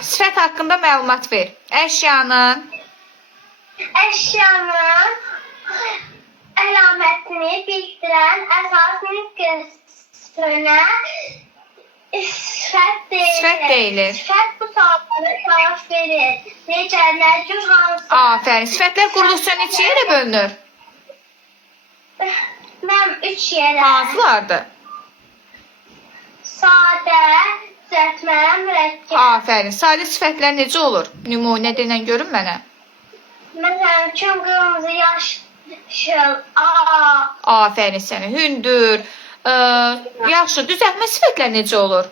Sifət haqqında məlumat ver. Əşyanın əlamətini bildirən əsas qisminə sifət deyilir. Sifət bu suallara cavab verir. Necə, nə cür, hansı? Afərin. Sifətlər quruluqca neçə yerə bölünür? Mən 3 yerə. Hansılardır? Sadə, düzəltmə, mürəkkəb. Afərin. Sadə sifətlər necə olur? Nümunə denən görün mənə. Məsələn, üçün qırmızı, yaşıl, Afərin sənə. Hündür. Yaxşı. Düzəltmə sifətlər necə olur?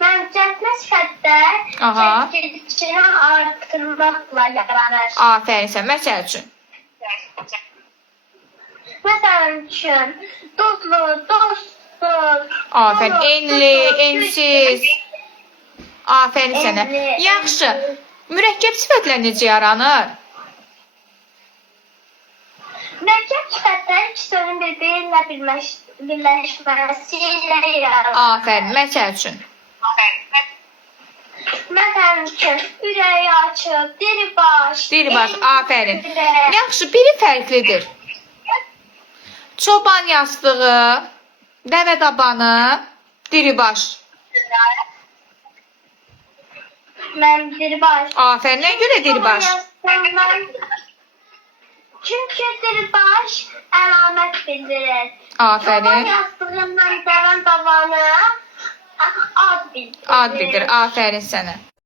Mən düzəltmə sifətlər çəkilişini artırmaqla yaranır. Afərin sən. Məsəl üçün. Məsələn üçün, duzlu, dostdur. Afərin. Enli, ensiz. Afərin sənə. Yaxşı. Mürəkkəb sifətlər necə yaranır? Mürəkkəb sifətlər ikisinin bir-biri ilə birləşməsi ilə yaranır. Afərin. Məsəl üçün. Məsələn üçün, ürəyi açıq, diribaş. Diribaş. Afərin. Yaxşı. Biri fərqlidir. Çoban yastığı, dəvə dabanı, diribaş. Mən diribaş. Afərin. Nə görə diribaş? Çünki diribaş əlamət bildirir. Afərin. Çoban yastığından dəvə dabanı ad bildirir. Ad bildir. Afərin sənə.